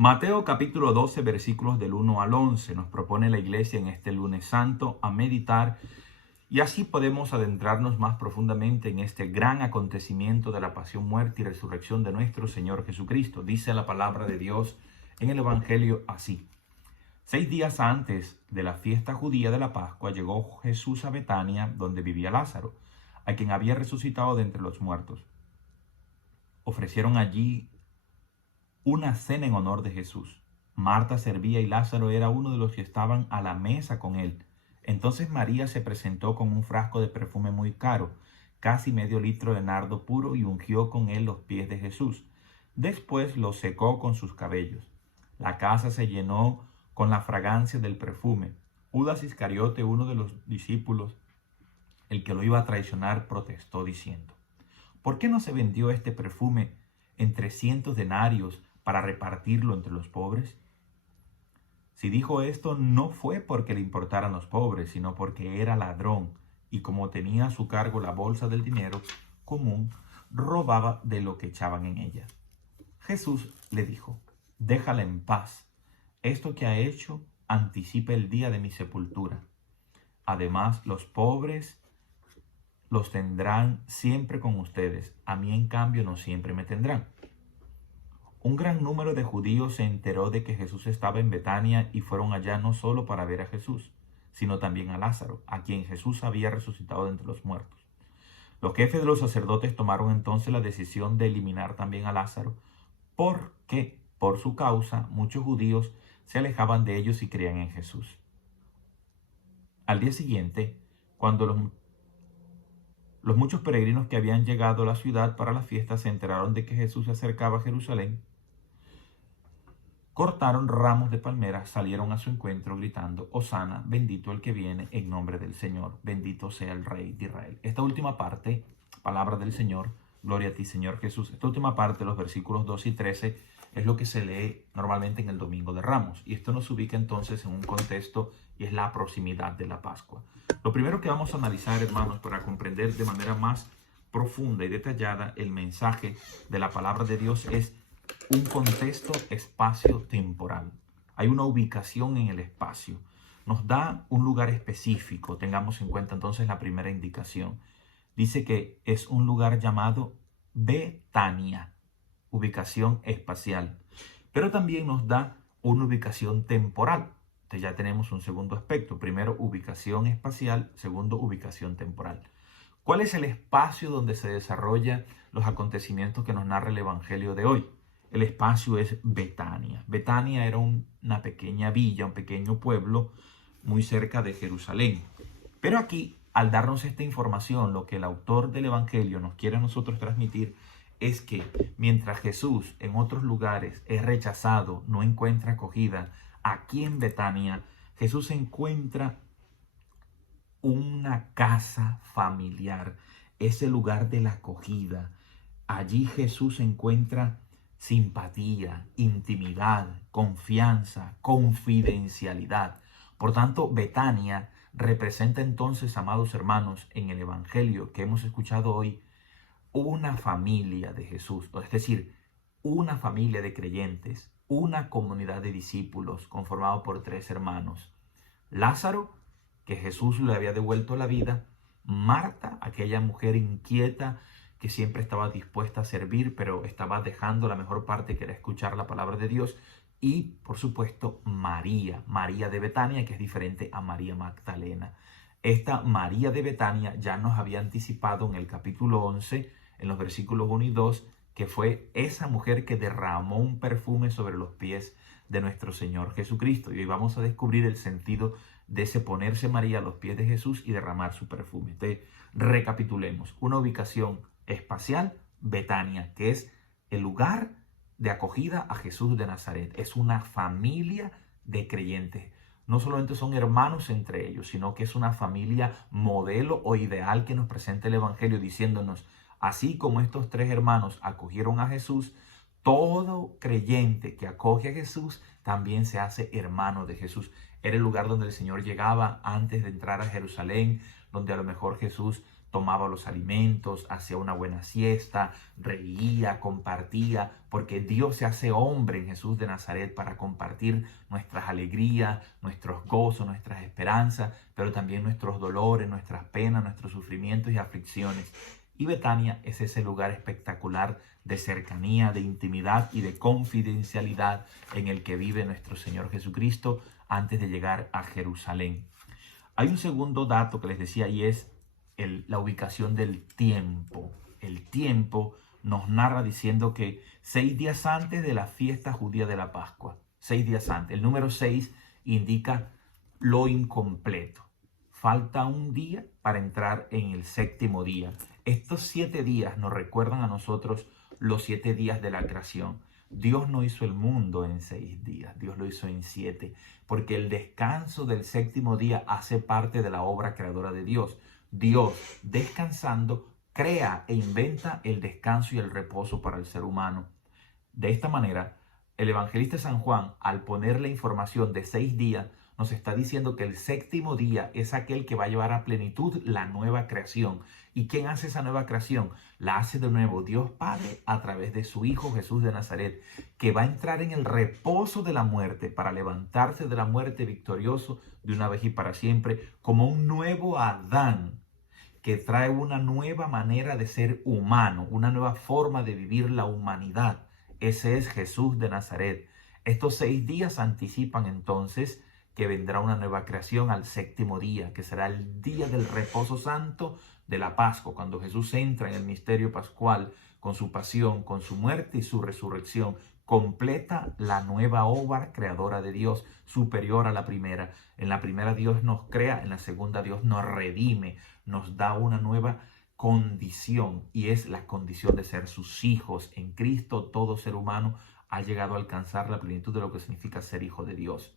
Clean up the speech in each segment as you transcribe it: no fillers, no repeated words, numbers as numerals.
Mateo capítulo 12, versículos del 1 al 11 nos propone la iglesia en este lunes santo a meditar y así podemos adentrarnos más profundamente en este gran acontecimiento de la pasión, muerte y resurrección de nuestro Señor Jesucristo. Dice la palabra de Dios en el Evangelio así. 6 días antes de la fiesta judía de la Pascua llegó Jesús a Betania, donde vivía Lázaro, a quien había resucitado de entre los muertos. Ofrecieron allí una cena en honor de Jesús. Marta servía y Lázaro era uno de los que estaban a la mesa con él. Entonces María se presentó con un frasco de perfume muy caro, casi medio litro de nardo puro, y ungió con él los pies de Jesús. Después los secó con sus cabellos. La casa se llenó con la fragancia del perfume. Judas Iscariote, uno de los discípulos, el que lo iba a traicionar, protestó diciendo: ¿Por qué no se vendió este perfume en 300 denarios para repartirlo entre los pobres? Si dijo esto, no fue porque le importaran los pobres, sino porque era ladrón, y como tenía a su cargo la bolsa del dinero común, robaba de lo que echaban en ella. Jesús le dijo: déjala en paz. Esto que ha hecho anticipa el día de mi sepultura. Además, los pobres los tendrán siempre con ustedes, a mí en cambio no siempre me tendrán. Un gran número de judíos se enteró de que Jesús estaba en Betania y fueron allá no solo para ver a Jesús, sino también a Lázaro, a quien Jesús había resucitado de entre los muertos. Los jefes de los sacerdotes tomaron entonces la decisión de eliminar también a Lázaro, porque por su causa muchos judíos se alejaban de ellos y creían en Jesús. Al día siguiente, cuando los muchos peregrinos que habían llegado a la ciudad para la fiesta se enteraron de que Jesús se acercaba a Jerusalén, cortaron ramos de palmeras, salieron a su encuentro gritando: Hosana, bendito el que viene en nombre del Señor, bendito sea el Rey de Israel. Esta última parte, palabra del Señor, gloria a ti Señor Jesús. Esta última parte, los versículos 12 y 13, es lo que se lee normalmente en el Domingo de Ramos. Y esto nos ubica entonces en un contexto y es la proximidad de la Pascua. Lo primero que vamos a analizar, hermanos, para comprender de manera más profunda y detallada el mensaje de la palabra de Dios es un contexto espacio-temporal. Hay una ubicación en el espacio. Nos da un lugar específico. Tengamos en cuenta entonces la primera indicación. Dice que es un lugar llamado Betania, ubicación espacial. Pero también nos da una ubicación temporal. Entonces ya tenemos un segundo aspecto. Primero, ubicación espacial. Segundo, ubicación temporal. ¿Cuál es el espacio donde se desarrollan los acontecimientos que nos narra el Evangelio de hoy? El espacio es Betania. Betania era una pequeña villa, un pequeño pueblo muy cerca de Jerusalén. Pero aquí, al darnos esta información, lo que el autor del Evangelio nos quiere a nosotros transmitir es que mientras Jesús en otros lugares es rechazado, no encuentra acogida, aquí en Betania Jesús encuentra una casa familiar, ese lugar de la acogida. Allí Jesús encuentra simpatía, intimidad, confianza, confidencialidad. Por tanto, Betania representa entonces, amados hermanos, en el Evangelio que hemos escuchado hoy, una familia de Jesús, es decir, una familia de creyentes, una comunidad de discípulos conformado por 3 hermanos. Lázaro, que Jesús le había devuelto la vida; Marta, aquella mujer inquieta que siempre estaba dispuesta a servir, pero estaba dejando la mejor parte, que era escuchar la palabra de Dios; y, por supuesto, María de Betania, que es diferente a María Magdalena. Esta María de Betania ya nos había anticipado en el capítulo 11, en los versículos 1 y 2, que fue esa mujer que derramó un perfume sobre los pies de nuestro Señor Jesucristo. Y hoy vamos a descubrir el sentido de ese ponerse María a los pies de Jesús y derramar su perfume. Entonces, recapitulemos. Una ubicación espacial, Betania, que es el lugar de acogida a Jesús de Nazaret. Es una familia de creyentes. No solamente son hermanos entre ellos, sino que es una familia modelo o ideal que nos presenta el Evangelio, diciéndonos: así como estos 3 hermanos acogieron a Jesús, todo creyente que acoge a Jesús también se hace hermano de Jesús. Era el lugar donde el Señor llegaba antes de entrar a Jerusalén, donde a lo mejor Jesús tomaba los alimentos, hacía una buena siesta, reía, compartía, porque Dios se hace hombre en Jesús de Nazaret para compartir nuestras alegrías, nuestros gozos, nuestras esperanzas, pero también nuestros dolores, nuestras penas, nuestros sufrimientos y aflicciones. Y Betania es ese lugar espectacular de cercanía, de intimidad y de confidencialidad en el que vive nuestro Señor Jesucristo antes de llegar a Jerusalén. Hay un segundo dato que les decía y es la ubicación del tiempo. El tiempo nos narra diciendo que 6 días antes de la fiesta judía de la Pascua, 6 días antes, el número 6 indica lo incompleto. Falta un día para entrar en el séptimo día. Estos 7 días nos recuerdan a nosotros los 7 días de la creación. Dios no hizo el mundo en 6 días, Dios lo hizo en 7, porque el descanso del séptimo día hace parte de la obra creadora de Dios. Dios, descansando, crea e inventa el descanso y el reposo para el ser humano. De esta manera, el evangelista San Juan, al poner la información de 6 días, nos está diciendo que el séptimo día es aquel que va a llevar a plenitud la nueva creación. ¿Y quién hace esa nueva creación? La hace de nuevo Dios Padre a través de su Hijo Jesús de Nazaret, que va a entrar en el reposo de la muerte para levantarse de la muerte victorioso de una vez y para siempre, como un nuevo Adán que trae una nueva manera de ser humano, una nueva forma de vivir la humanidad. Ese es Jesús de Nazaret. Estos 6 días anticipan entonces que vendrá una nueva creación al séptimo día, que será el día del reposo santo de la Pascua, cuando Jesús entra en el misterio pascual con su pasión, con su muerte y su resurrección. Completa la nueva obra creadora de Dios, superior a la primera. En la primera Dios nos crea, en la segunda Dios nos redime, nos da una nueva condición, y es la condición de ser sus hijos. En Cristo todo ser humano ha llegado a alcanzar la plenitud de lo que significa ser hijo de Dios.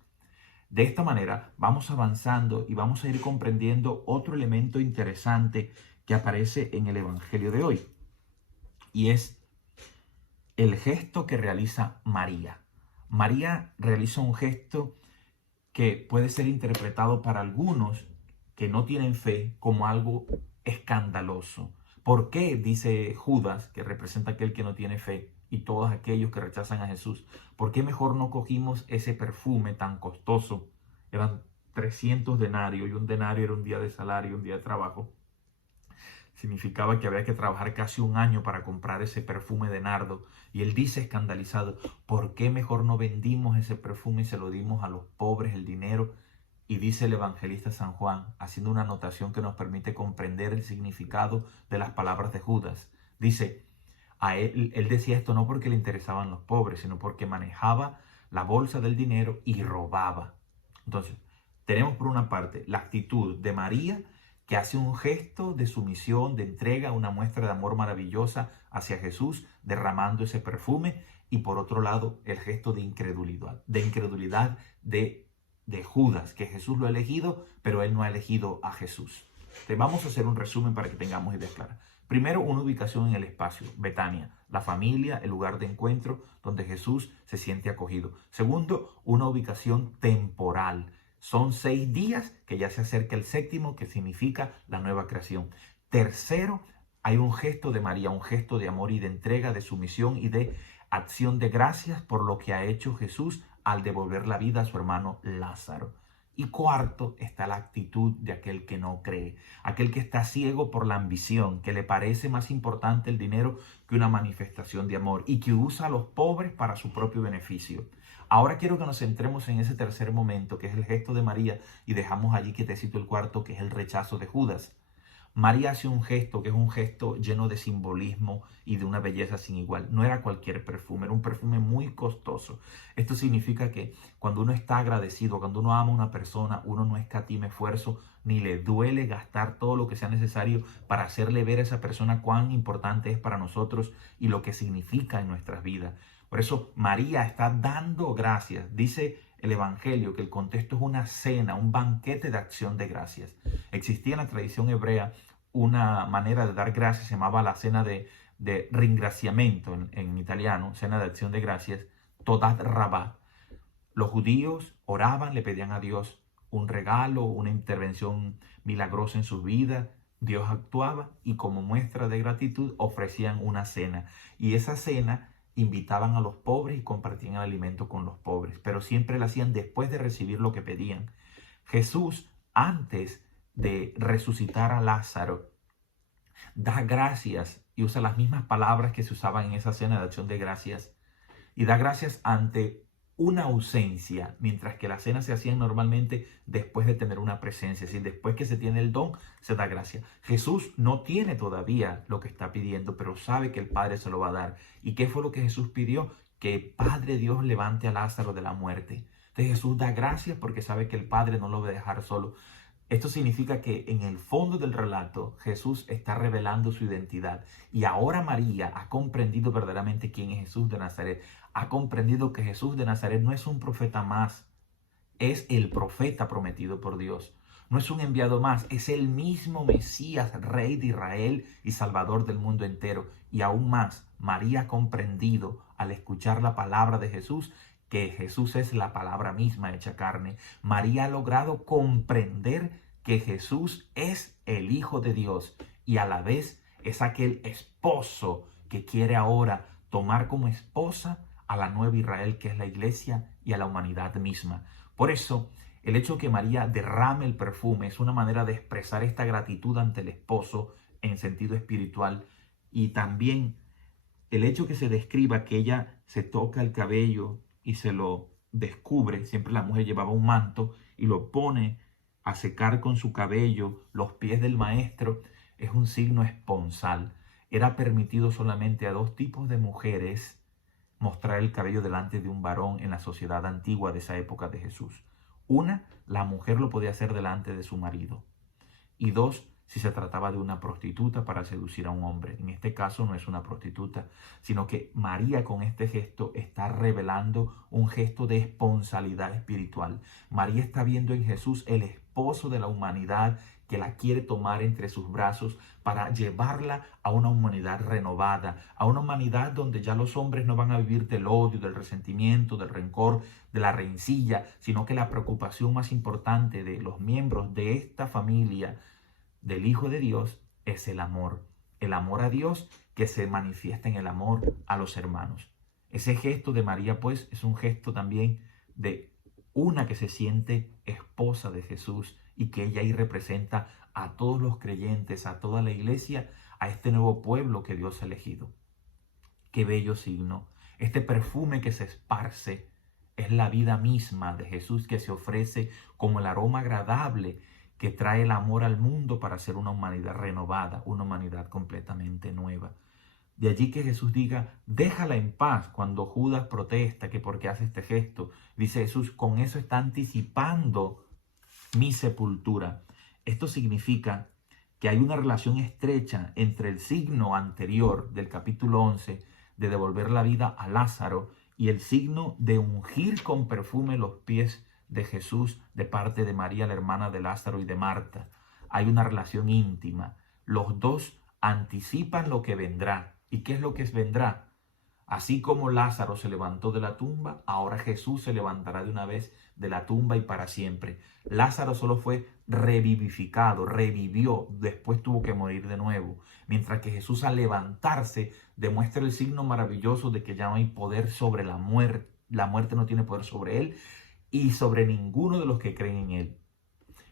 De esta manera vamos avanzando y vamos a ir comprendiendo otro elemento interesante que aparece en el Evangelio de hoy, y es el gesto que realiza María. María realiza un gesto que puede ser interpretado para algunos que no tienen fe como algo escandaloso. ¿Por qué, dice Judas, que representa aquel que no tiene fe, y todos aquellos que rechazan a Jesús, por qué mejor no cogimos ese perfume tan costoso? Eran 300 denarios, y un denario era un día de salario, un día de trabajo. Significaba que había que trabajar casi un año para comprar ese perfume de nardo. Y él dice escandalizado, ¿por qué mejor no vendimos ese perfume y se lo dimos a los pobres el dinero? Y dice el evangelista San Juan, haciendo una anotación que nos permite comprender el significado de las palabras de Judas. Dice, él decía esto no porque le interesaban los pobres, sino porque manejaba la bolsa del dinero y robaba. Entonces, tenemos por una parte la actitud de María, que hace un gesto de sumisión, de entrega, una muestra de amor maravillosa hacia Jesús, derramando ese perfume. Y por otro lado, el gesto de incredulidad de Judas, que Jesús lo ha elegido, pero él no ha elegido a Jesús. Te vamos a hacer un resumen para que tengamos ideas claras. Primero, una ubicación en el espacio, Betania, la familia, el lugar de encuentro donde Jesús se siente acogido. Segundo, una ubicación temporal. Son 6 días que ya se acerca el séptimo, que significa la nueva creación. Tercero, hay un gesto de María, un gesto de amor y de entrega, de sumisión y de acción de gracias por lo que ha hecho Jesús al devolver la vida a su hermano Lázaro. Y cuarto, está la actitud de aquel que no cree, aquel que está ciego por la ambición, que le parece más importante el dinero que una manifestación de amor y que usa a los pobres para su propio beneficio. Ahora quiero que nos centremos en ese tercer momento, que es el gesto de María, y dejamos allí que te cito el cuarto, que es el rechazo de Judas. María hace un gesto que es un gesto lleno de simbolismo y de una belleza sin igual. No era cualquier perfume, era un perfume muy costoso. Esto significa que cuando uno está agradecido, cuando uno ama a una persona, uno no escatima esfuerzo ni le duele gastar todo lo que sea necesario para hacerle ver a esa persona cuán importante es para nosotros y lo que significa en nuestras vidas. Por eso María está dando gracias. Dice el Evangelio que el contexto es una cena, un banquete de acción de gracias. Existía en la tradición hebrea una manera de dar gracias, se llamaba la cena de ringraziamento en italiano, cena de acción de gracias, Todat Rabbah. Los judíos oraban, le pedían a Dios un regalo, una intervención milagrosa en sus vidas, Dios actuaba y como muestra de gratitud ofrecían una cena. Y esa cena invitaban a los pobres y compartían el alimento con los pobres, pero siempre lo hacían después de recibir lo que pedían. Jesús, antes de resucitar a Lázaro, da gracias y usa las mismas palabras que se usaban en esa cena de acción de gracias y da gracias ante una ausencia, mientras que las cenas se hacían normalmente después de tener una presencia, es decir, después que se tiene el don, se da gracia. Jesús no tiene todavía lo que está pidiendo, pero sabe que el Padre se lo va a dar. ¿Y qué fue lo que Jesús pidió? Que el Padre Dios levante a Lázaro de la muerte. Entonces Jesús da gracias porque sabe que el Padre no lo va a dejar solo. Esto significa que en el fondo del relato Jesús está revelando su identidad y ahora María ha comprendido verdaderamente quién es Jesús de Nazaret. Ha comprendido que Jesús de Nazaret no es un profeta más, es el profeta prometido por Dios. No es un enviado más, es el mismo Mesías, Rey de Israel y Salvador del mundo entero. Y aún más, María ha comprendido al escuchar la palabra de Jesús que Jesús es la palabra misma hecha carne. María ha logrado comprender que Jesús es el Hijo de Dios y a la vez es aquel esposo que quiere ahora tomar como esposa a la nueva Israel que es la iglesia y a la humanidad misma. Por eso, el hecho de que María derrame el perfume es una manera de expresar esta gratitud ante el esposo en sentido espiritual y también el hecho que se describa que ella se toca el cabello y se lo descubre, siempre la mujer llevaba un manto y lo pone a secar con su cabello los pies del maestro, es un signo esponsal. Era permitido solamente a dos tipos de mujeres mostrar el cabello delante de un varón en la sociedad antigua de esa época de Jesús. Una, la mujer lo podía hacer delante de su marido. Y dos, si se trataba de una prostituta para seducir a un hombre. En este caso no es una prostituta, sino que María con este gesto está revelando un gesto de esponsalidad espiritual. María está viendo en Jesús el esposo de la humanidad que la quiere tomar entre sus brazos para llevarla a una humanidad renovada, a una humanidad donde ya los hombres no van a vivir del odio, del resentimiento, del rencor, de la rencilla, sino que la preocupación más importante de los miembros de esta familia del Hijo de Dios es el amor a Dios que se manifiesta en el amor a los hermanos. Ese gesto de María, pues, es un gesto también de una que se siente esposa de Jesús y que ella ahí representa a todos los creyentes, a toda la iglesia, a este nuevo pueblo que Dios ha elegido. Qué bello signo. Este perfume que se esparce es la vida misma de Jesús que se ofrece como el aroma agradable que trae el amor al mundo para ser una humanidad renovada, una humanidad completamente nueva. De allí que Jesús diga, déjala en paz cuando Judas protesta que porque hace este gesto. Dice Jesús, con eso está anticipando mi sepultura. Esto significa que hay una relación estrecha entre el signo anterior del capítulo 11 de devolver la vida a Lázaro y el signo de ungir con perfume los pies de Jesús de parte de María, la hermana de Lázaro y de Marta. Hay una relación íntima. Los dos anticipan lo que vendrá. ¿Y qué es lo que vendrá? Así como Lázaro se levantó de la tumba, ahora Jesús se levantará de una vez de la tumba y para siempre. Lázaro solo fue revivificado, revivió, después tuvo que morir de nuevo. Mientras que Jesús al levantarse demuestra el signo maravilloso de que ya no hay poder sobre la muerte. La muerte no tiene poder sobre él y sobre ninguno de los que creen en él.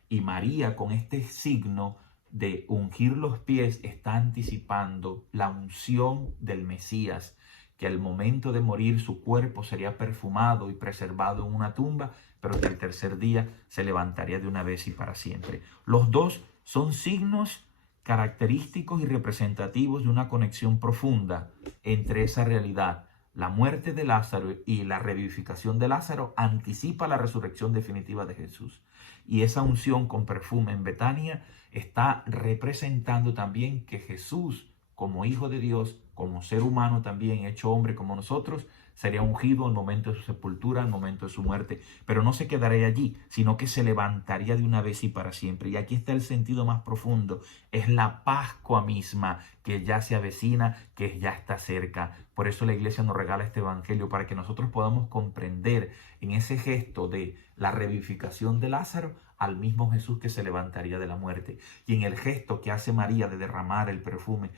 Y María con este signo de ungir los pies está anticipando la unción del Mesías, que al momento de morir su cuerpo sería perfumado y preservado en una tumba, pero que el tercer día se levantaría de una vez y para siempre. Los dos son signos característicos y representativos de una conexión profunda entre esa realidad. La muerte de Lázaro y la revivificación de Lázaro anticipa la resurrección definitiva de Jesús. Y esa unción con perfume en Betania está representando también que Jesús, como Hijo de Dios, como ser humano también hecho hombre como nosotros, sería ungido al momento de su sepultura, al momento de su muerte, pero no se quedaría allí, sino que se levantaría de una vez y para siempre. Y aquí está el sentido más profundo, es la Pascua misma que ya se avecina, que ya está cerca. Por eso la iglesia nos regala este evangelio, para que nosotros podamos comprender en ese gesto de la revivificación de Lázaro al mismo Jesús que se levantaría de la muerte, y en el gesto que hace María de derramar el perfume,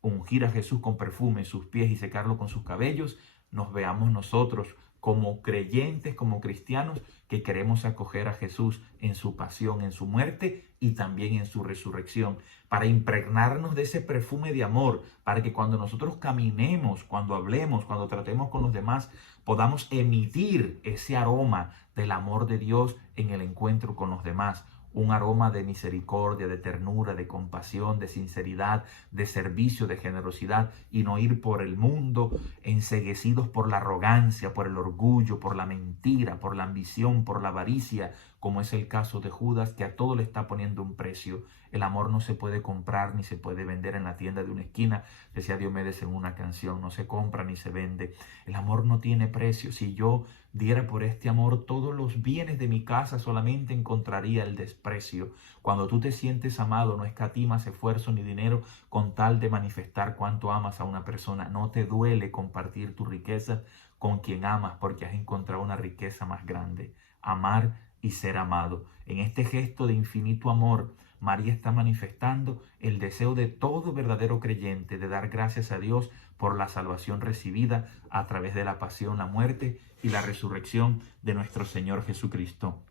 ungir a Jesús con perfume en sus pies y secarlo con sus cabellos, nos veamos nosotros como creyentes, como cristianos, que queremos acoger a Jesús en su pasión, en su muerte y también en su resurrección, para impregnarnos de ese perfume de amor, para que cuando nosotros caminemos, cuando hablemos, cuando tratemos con los demás, podamos emitir ese aroma del amor de Dios en el encuentro con los demás. Un aroma de misericordia, de ternura, de compasión, de sinceridad, de servicio, de generosidad, y no ir por el mundo enceguecidos por la arrogancia, por el orgullo, por la mentira, por la ambición, por la avaricia, como es el caso de Judas, que a todo le está poniendo un precio. El amor no se puede comprar ni se puede vender en la tienda de una esquina, decía Diomedes en una canción, no se compra ni se vende. El amor no tiene precio. Si yo diera por este amor todos los bienes de mi casa, solamente encontraría el desprecio. Cuando tú te sientes amado, no escatimas esfuerzo ni dinero con tal de manifestar cuánto amas a una persona. No te duele compartir tu riqueza con quien amas, porque has encontrado una riqueza más grande: amar y ser amado. En este gesto de infinito amor, María está manifestando el deseo de todo verdadero creyente de dar gracias a Dios por la salvación recibida a través de la pasión, la muerte y la resurrección de nuestro Señor Jesucristo.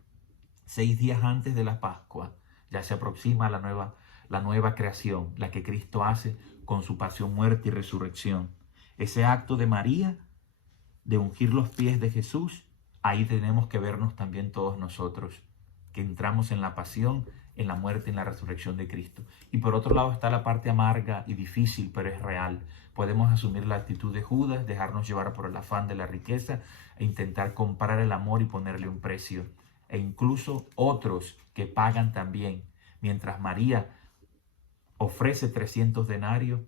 6 días antes de la Pascua ya se aproxima la nueva creación, la que Cristo hace con su pasión, muerte y resurrección. Ese acto de María de ungir los pies de Jesús, ahí tenemos que vernos también todos nosotros, que entramos en la pasión, en la muerte, en la resurrección de Cristo. Y por otro lado está la parte amarga y difícil, pero es real. Podemos asumir la actitud de Judas, dejarnos llevar por el afán de la riqueza e intentar comprar el amor y ponerle un precio. E incluso otros que pagan también. Mientras María ofrece 300 denarios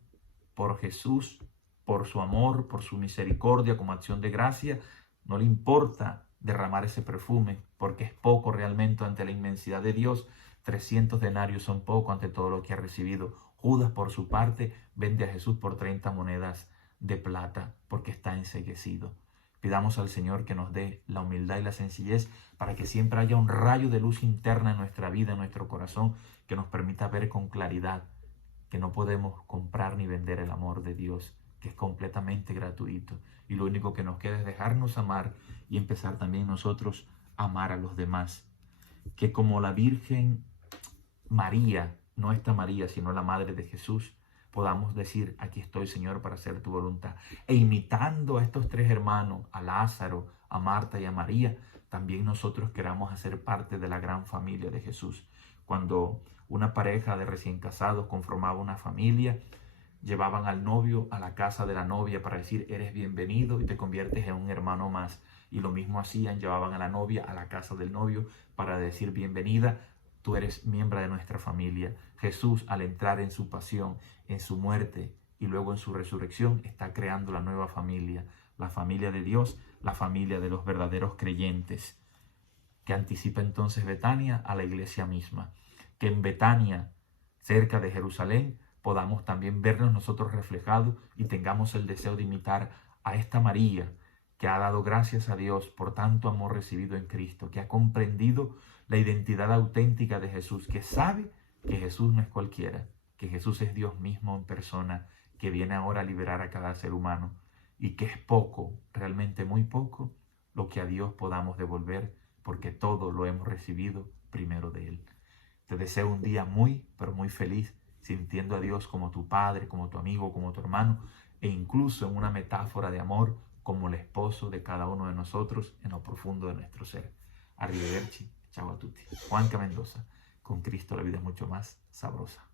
por Jesús, por su amor, por su misericordia, como acción de gracia, no le importa derramar ese perfume, porque es poco realmente ante la inmensidad de Dios. 300 denarios son poco ante todo lo que ha recibido. Judas, por su parte, vende a Jesús por 30 monedas de plata, porque está enceguecido. Pidamos al Señor que nos dé la humildad y la sencillez, para que siempre haya un rayo de luz interna en nuestra vida, en nuestro corazón, que nos permita ver con claridad que no podemos comprar ni vender el amor de Dios, que es completamente gratuito. Y lo único que nos queda es dejarnos amar y empezar también nosotros a amar a los demás. Que como la Virgen María, no esta María, sino la Madre de Jesús, podamos decir: aquí estoy, Señor, para hacer tu voluntad. E imitando a estos 3 hermanos, a Lázaro, a Marta y a María, también nosotros queramos hacer parte de la gran familia de Jesús. Cuando una pareja de recién casados conformaba una familia, llevaban al novio a la casa de la novia para decir: eres bienvenido y te conviertes en un hermano más. Y lo mismo hacían, llevaban a la novia a la casa del novio para decir: bienvenida, tú eres miembro de nuestra familia. Jesús, al entrar en su pasión, en su muerte y luego en su resurrección, está creando la nueva familia, la familia de Dios, la familia de los verdaderos creyentes, que anticipa entonces Betania a la iglesia misma. Que en Betania, cerca de Jerusalén, podamos también vernos nosotros reflejados y tengamos el deseo de imitar a esta María, que ha dado gracias a Dios por tanto amor recibido en Cristo, que ha comprendido la identidad auténtica de Jesús, que sabe que Jesús no es cualquiera, que Jesús es Dios mismo en persona, que viene ahora a liberar a cada ser humano, y que es poco, realmente muy poco, lo que a Dios podamos devolver, porque todo lo hemos recibido primero de Él. Te deseo un día muy, pero muy feliz, sintiendo a Dios como tu Padre, como tu amigo, como tu hermano, e incluso en una metáfora de amor, como el esposo de cada uno de nosotros en lo profundo de nuestro ser. Arrivederci, ciao a tutti. Juanca Mendoza, con Cristo la vida es mucho más sabrosa.